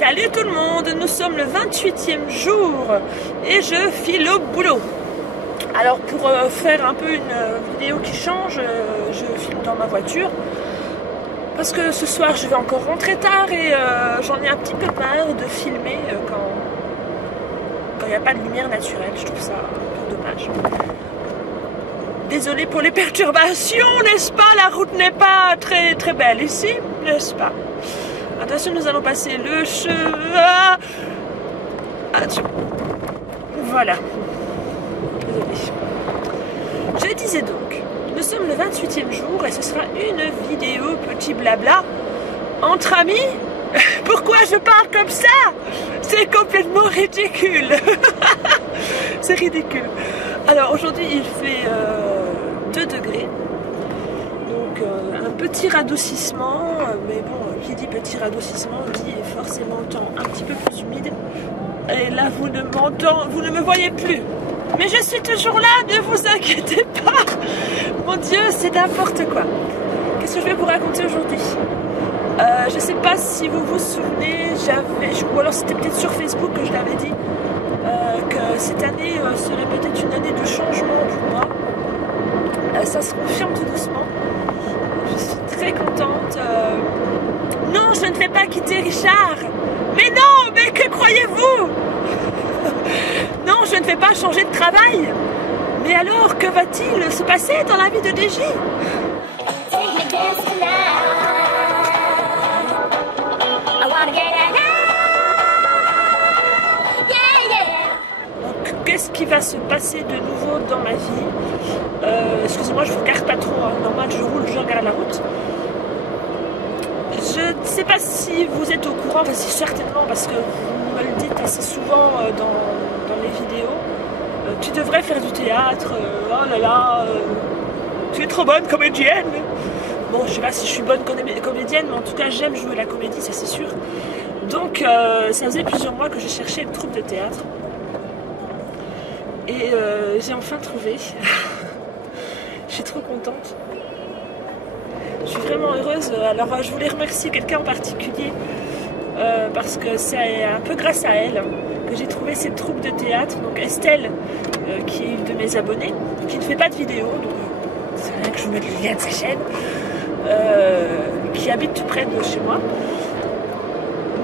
Salut tout le monde, nous sommes le 28e jour et je file au boulot. Alors pour faire un peu une vidéo qui change, je filme dans ma voiture parce que ce soir je vais encore rentrer tard et j'en ai un petit peu marre de filmer quand il n'y a pas de lumière naturelle. Je trouve ça un peu dommage. Désolée pour les perturbations, n'est-ce pas? La route n'est pas très très belle ici, n'est-ce pas? Attention, nous allons passer le chemin. Attention. Voilà. Désolée. Je disais donc, nous sommes le 28e jour et ce sera une vidéo petit blabla entre amis. Pourquoi je parle comme ça? C'est complètement ridicule. C'est ridicule. Alors aujourd'hui il fait 2 degrés. Donc un petit radoucissement, mais bon, qui dit petit radoucissement dit forcément temps un petit peu plus humide. Et là vous ne me voyez plus. Mais je suis toujours là, ne vous inquiétez pas. Mon Dieu, c'est n'importe quoi. Qu'est-ce que je vais vous raconter aujourd'hui? Je ne sais pas si vous vous souvenez, ou alors c'était peut-être sur Facebook que je l'avais dit, que cette année serait peut-être une année de changement pour moi. Ça se confirme tout doucement. Je suis très contente. Non, je ne vais pas quitter Richard. Mais non, mais que croyez-vous? Non, je ne vais pas changer de travail. Mais alors, que va-t-il se passer dans la vie de DJ? Donc, qu'est-ce qui va se passer de nouveau dans ma vie? Excusez-moi, je ne vous regarde pas trop. Hein. Normal, je roule, je regarde la route. Je ne sais pas si vous êtes au courant, enfin, si certainement, parce que vous me le dites assez souvent dans les vidéos. Tu devrais faire du théâtre, oh là là, tu es trop bonne comédienne. Bon, je sais pas si je suis bonne comédienne, mais en tout cas j'aime jouer la comédie, ça c'est sûr. Donc ça faisait plusieurs mois que je cherchais une troupe de théâtre. Et j'ai enfin trouvé. Je suis trop contente. Je suis vraiment heureuse. Alors je voulais remercier quelqu'un en particulier parce que c'est un peu grâce à elle que j'ai trouvé cette troupe de théâtre. Donc Estelle, qui est une de mes abonnées, qui ne fait pas de vidéo, donc c'est rien que je vous mette le lien de sa chaîne, qui habite tout près de chez moi,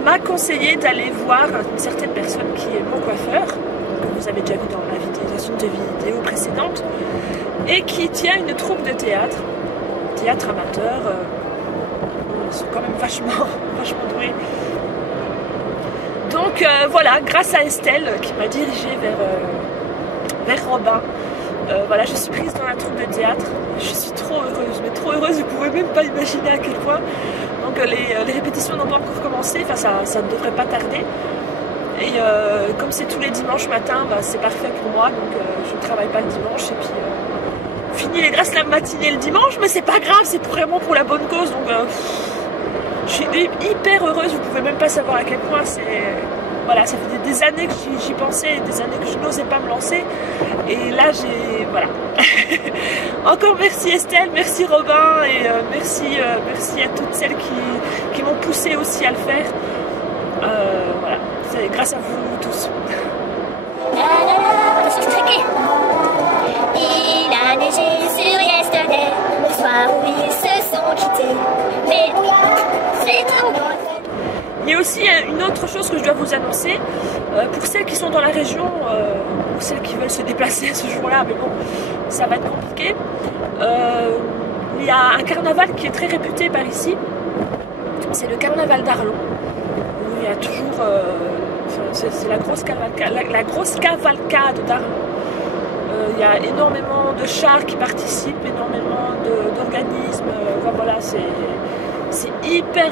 m'a conseillé d'aller voir une certaine personne qui est mon coiffeur, que vous avez déjà vu dans la vidéo précédente, et qui tient une troupe de théâtre amateur. Ils sont quand même vachement doués. Donc voilà, grâce à Estelle qui m'a dirigée vers Robin, voilà, je suis prise dans la troupe de théâtre. Je suis trop heureuse, mais trop heureuse, vous ne pouvez même pas imaginer à quel point. Donc les répétitions n'ont pas encore commencé, enfin ça ne devrait pas tarder. Et comme c'est tous les dimanches matin, bah, c'est parfait pour moi, donc je ne travaille pas le dimanche. Et puis fini les grasses la matinée le dimanche, mais c'est pas grave, c'est vraiment pour la bonne cause. Donc je suis hyper heureuse, vous pouvez même pas savoir à quel point c'est... Voilà, ça fait des années que j'y pensais, des années que je n'osais pas me lancer. Et là, voilà. Encore merci Estelle, merci Robin et merci à toutes celles qui m'ont poussé aussi à le faire. Voilà, c'est grâce à vous tous. Je suis traquée. Il a neigé sur Yesterday, le soir où ils se sont quittés. Mais c'est trop bon. Il y a aussi une autre chose que je dois vous annoncer, pour celles qui sont dans la région, ou celles qui veulent se déplacer ce jour-là, mais bon, ça va être compliqué. Il y a un carnaval qui est très réputé par ici, c'est le carnaval d'Arlon, où il y a toujours, c'est la grosse cavalcade d'Arlon. Il y a énormément de chars qui participent, énormément d'organismes, voilà, c'est hyper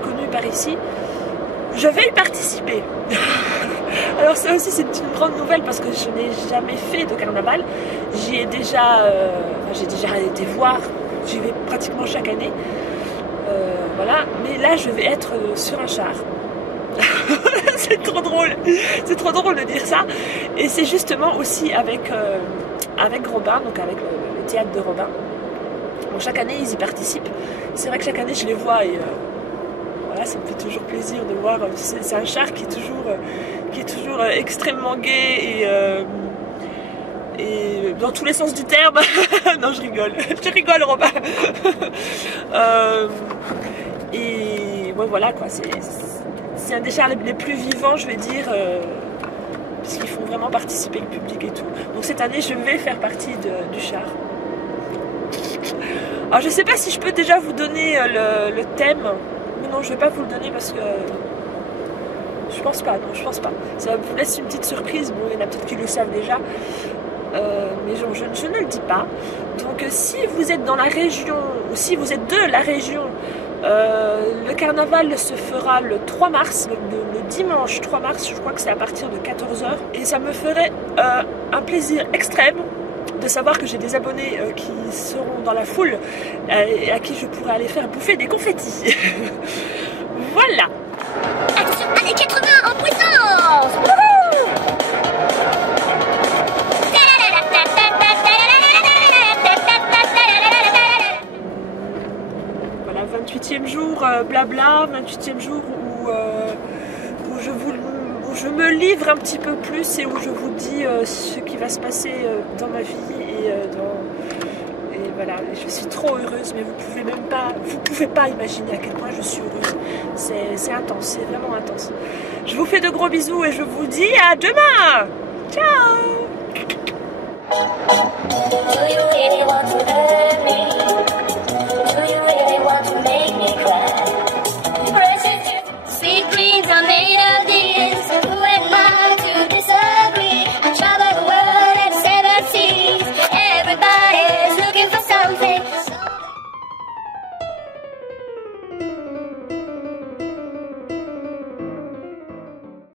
connu par ici. Je vais y participer. Alors ça aussi c'est une grande nouvelle parce que je n'ai jamais fait de carnaval. J'ai déjà été voir, j'y vais pratiquement chaque année. Voilà, mais là je vais être sur un char. C'est trop drôle de dire ça. Et c'est justement aussi avec Robin, donc avec le théâtre de Robin. Donc chaque année ils y participent. C'est vrai que chaque année je les vois et voilà, ça me fait toujours plaisir de voir. C'est un char qui est toujours extrêmement gai et dans tous les sens du terme. Non, je rigole, Robin. Et ouais, voilà quoi, c'est un des chars les plus vivants, je vais dire, puisqu'ils font vraiment participer le public et tout. Donc cette année, je vais faire partie du char. Alors je sais pas si je peux déjà vous donner le thème. Mais non, je vais pas vous le donner parce que je pense pas. Non, je pense pas. Ça vous laisse une petite surprise. Bon, il y en a peut-être qui le savent déjà. Mais je ne le dis pas. Donc si vous êtes dans la région, ou si vous êtes de la région, le carnaval se fera le 3 mars, le dimanche 3 mars, je crois que c'est à partir de 14 h. Et ça me ferait un plaisir extrême de savoir que j'ai des abonnés qui seront dans la foule et à qui je pourrais aller faire bouffer des confettis. Voilà. Attention, années 80 en puissance. Voilà, 28e jour, blabla, 28e jour où je me livre un petit peu plus et où je vous dis ce qui va se passer dans ma vie et voilà, je suis trop heureuse, mais vous pouvez pas imaginer à quel point je suis heureuse. C'est intense, c'est vraiment intense. Je vous fais de gros bisous et je vous dis à demain. Ciao.